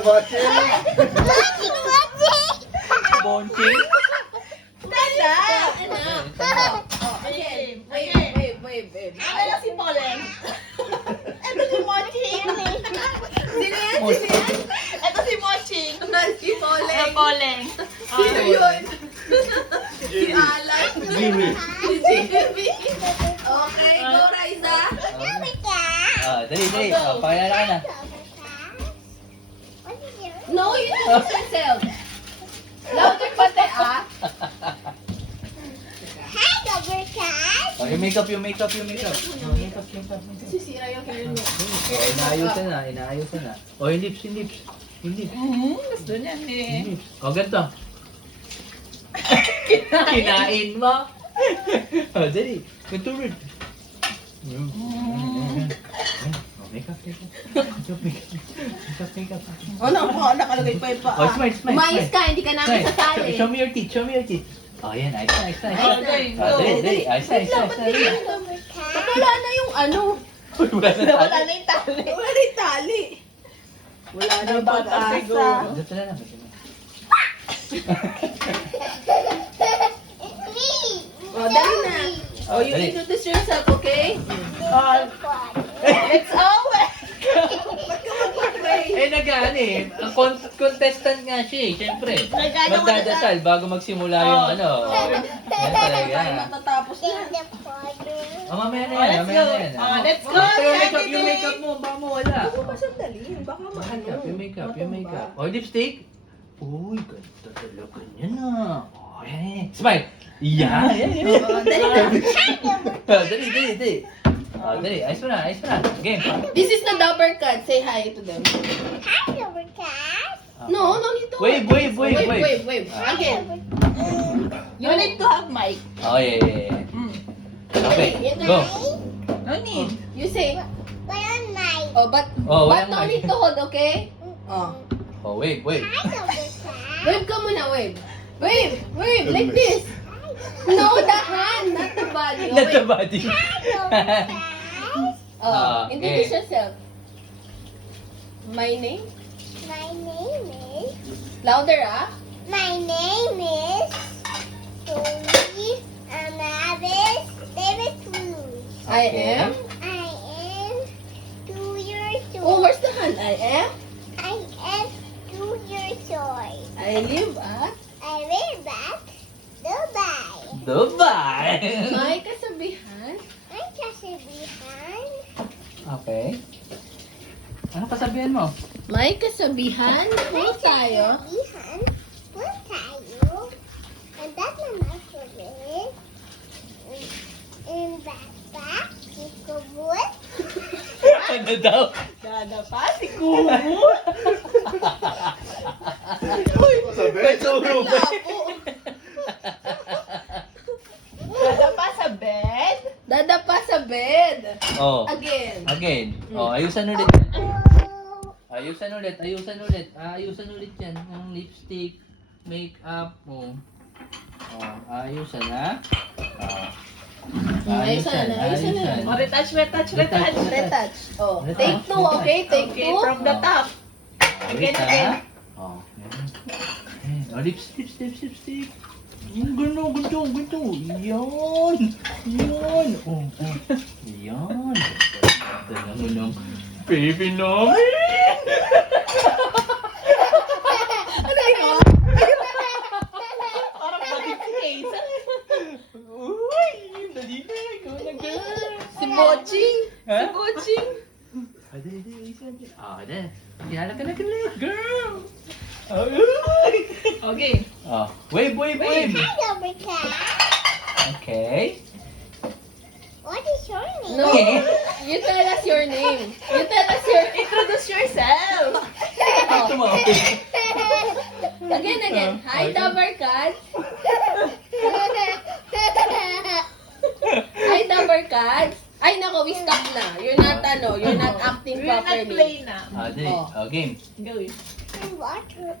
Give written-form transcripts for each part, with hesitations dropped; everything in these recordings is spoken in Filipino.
Boche. Bonching. Tanda! Okay. Wave. Ano lang si Poleng? Ito si Moching. Sino yan? Ito si Moching. Si Poleng. Poleng. Sino yun? Si Alan. Jimmy. Si Jimmy. Okay, go Raisa. Dali. Pakilala ka na. No, you introduce yourself. Louder pati ah. Oh, yung makeup. Oh, makeup. Sisira yung hair niya. Inaayusan na. Oh, yung lips. Gusto niya Yung lips. Oh, ganito. Kinain mo. Oh, dali. Matulad. Oh, makeup. Ano, nakalagay pa yung paa. Oh, smile. Umayos ka, hindi ka namin sasali. Show me your teeth. Oh, yan. Ayos na. Okay, go. Dali. Ayos na. Ba't wala na yung ano? Wala na Wala na yung tali. Wala na yung tali. Wala na yung pag-asa. Dito na lang. Oh, dali na. Oh, you Dali. introduce yourself, okay? Let's all Ba't ka mag-pray? Ang contestant nga siya eh, syempre. Nagano ka na Magdadasal bago magsimula yung ano. Yan Tayo talaga. matatapos na. Oh, mamaya na Oh, yan, let's go. Let's go. Yung makeup mo, baka mawala. Ako pa sandali. Baka maano. Yung makeup. Oh, lipstick. Uy, ganda talaga niya na. Oh, yan. Smile. Yan. Oh, dali na. Dali. Oh, dali. Ayos mo na. Game. This is the double cut. Say hi to them. No need to. Wave. Again. You need to have mic. Oh, yeah. Okay, go. No need. You say. Oh, but walang no mic. need to hold, okay? Oh. Oh, wave. Wave ka muna, wave. Wave, like this. No, the hand, not the body. Oh, Not the wave. body. Oh, Okay. introduce yourself. My name? Louder, ah. My name is Tony Amavis David Cruz. I Okay. am. I am 2 years Oh, old. where's the hand? I am. I am 2 years old. I live at. I live at Dubai. Dubai. May kasabihan. Ang kasabihan. Okay. Ano kasabihan mo? May kasabihan. Po tayo. Kasabihan po tayo. Ang dati naman sabihin. In backpack, ikubot. Ano daw? Dadapa si Kumu. Sabi, turo ba? Dadapa sa bed. Dadapa sa bed. Oh. Again. Oh, ayusan ulit. Oh, Ayusan ulit yan. Yung lipstick, makeup mo. Oh, ayusan ha. Ayusan na. Oh, Retouch. Oh, Retouch. take 2, okay? Take 2. from the top. Again. Oh, oh, lipstick. Ganito. Yan. Oh. Yan. Ganda naman ng baby namin. Ano yun? Parang bakit si Hazel? Uy, dali na. Ikaw na girl. Si Boching. Ha? Si Boching. Dali. Kilala ka na girl. Okay. Oh, wave. number 10. Okay. What is your name? No, you tell us your name. Introduce yourself. Ito mo. Again. Hi, Dabarkat. Hi, Dabarkat. Ay, nako, we stop na. You're not acting properly. Dali. Oh, game. And water.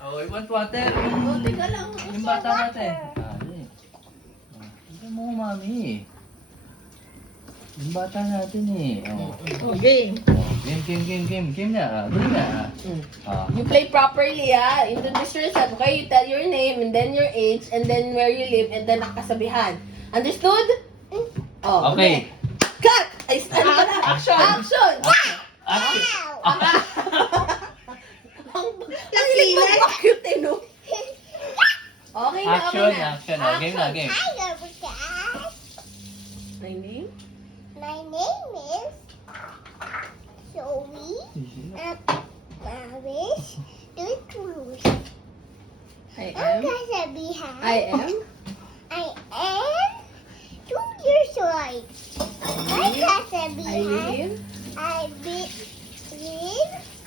Oh, I want water. Oh, teka lang. Yung bata natin. Dali. Tignan mo, mami. Yung bata natin eh. Oh, game. Game na. Game na. You play properly, introduce yourself, okay? You tell your name, and then your age, and then where you live, and then ang kasabihan. Understood? Oh, Okay. Cut! Ay, stand ka na. Action. Action! Ang lilag pa cute eh, no? Okay na, Action, okay na. action. Oh, game na, game. Hi, guys. My name? My name is Zoe Paris Cruz. I I'm am. kasabihan. I am. I am 2 years old. My I kasabihan. live. I live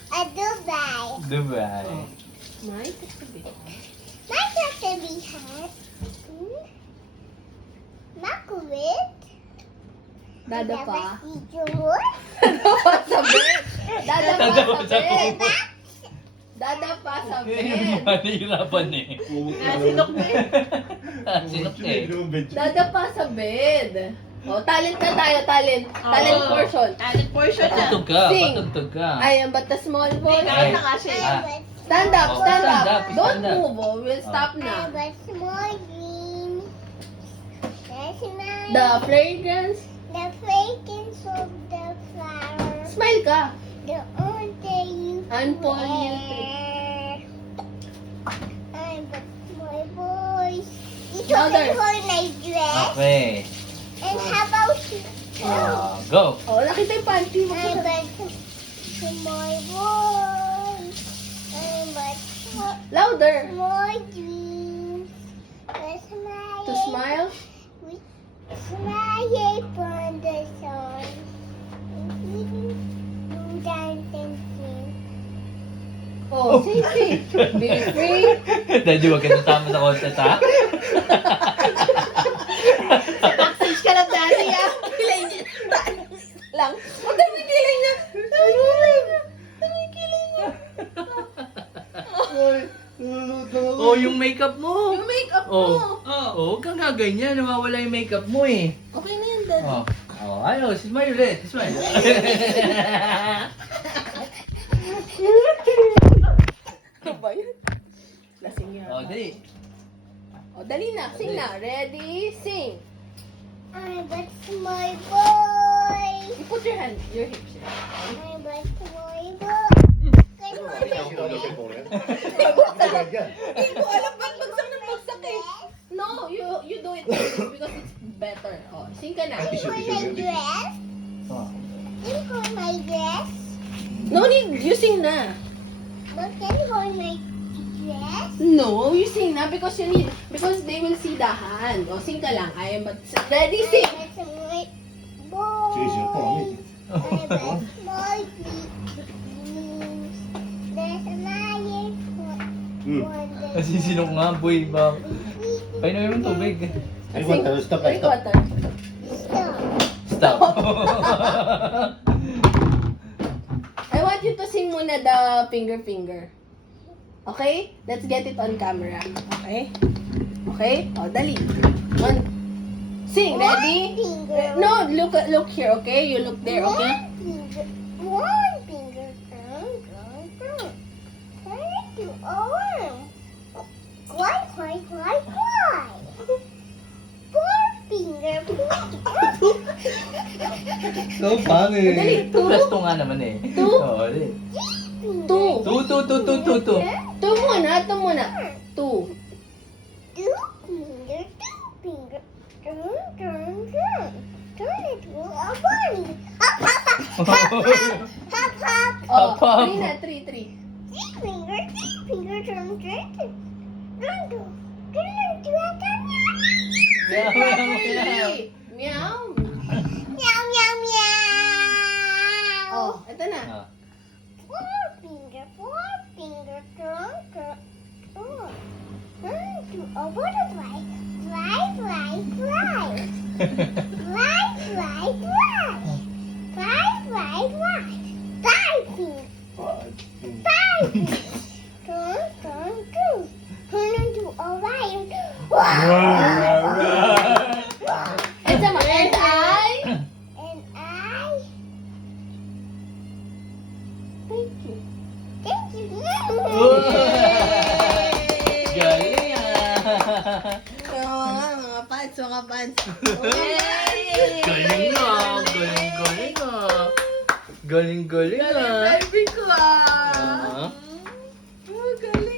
at Dubai. Dubai. My kasabihan. My kasabihan. Makulit. Dada pa. Si Jumur. Dada pa sa bed. Dada pa Dada sa pa sa bed. Dada pa sa bed. Nahihirapan eh. Sinok na eh. Sinok eh. Dada pa sa bed. Oh, talent na tayo, talent. Talent Oo. portion. Talent portion na. Patugtog ka, Sing. patugtog ka. I am but a small boy. Nakita nga siya eh. Stand up, Oh, stand stand up. up, Don't stand up. move, oh. We'll stop I na. have a small dream. That's my The fragrance. the fragrance of the flowers. Smile ka. The only day you Unpolluted. I'm a small boy. You Mother. can hold my dress. Okay. And how about you? Go. Oh, nakita yung panty mo. I'm a small boy. I'm a Louder. small dreams. A smile. To smile. Smile upon the sun. Dance and sing. Oh, sing, sing. Be free. Daddy, wag ka natama sa contest, ha? Backstage ka lang dati ah. Kilay niya. Lang. Huwag kang may kilay niya. Ang kilay niya. Oh, yung makeup mo. Yung makeup Oh. mo. Oh. Oh, huwag kang gaganyan. Nawawala yung makeup mo eh. Okay na yan, Dad. Oh. Oh, ayos. Smile ulit. Smile. Ano ba yun? Lasing yan. Oh, dali. Oh, dali na. Sing na. Ready? Sing. I'm a small boy. You put your hand, your hips. I'm a small boy. Hindi ko alam ba't bagsak ng bagsak eh. No, you do it like this because it's better. Oh, sing ka na. Can you hold my dress? Oh. Can you hold my dress? No need, you sing na. But can you hold my dress? No, you sing na because you need, because they will see the hand. Oh, sing ka lang. I am ready, sing. I'm a small boy. I'm a small dreams. There's a magic wonder. Nasisinok nga, boy. Ba? Painumin yung tubig. Ay, water. Stop, Drink stop. water. Stop. Stop. I want you to sing muna the finger. Okay? Let's get it on camera. Okay? Okay? Oh, dali. One. Sing, ready? Finger. No, look here, okay? You look there, okay? One finger. Turn it to arm. Why? Four finger. So, paano eh? Dali, two. Plus 2 nga naman eh. Two. Oo, dali. Two. Two. Two muna. Two. Two finger. Turn. Turn it to a bunny. Hop. Oh, Papa. three. Three finger. Turn to a bunny. Properly. Meow. Meow. Oh, ito na. Ah. Four finger. Turn to a butterfly. Fly. Five finger. Turn into a lion. And sama, and I. And Oh! Galing ah! Mga pants, mga pants. Galing na! Galing, galing ah! Galing, galing ah! Galing, ko ah. Ah.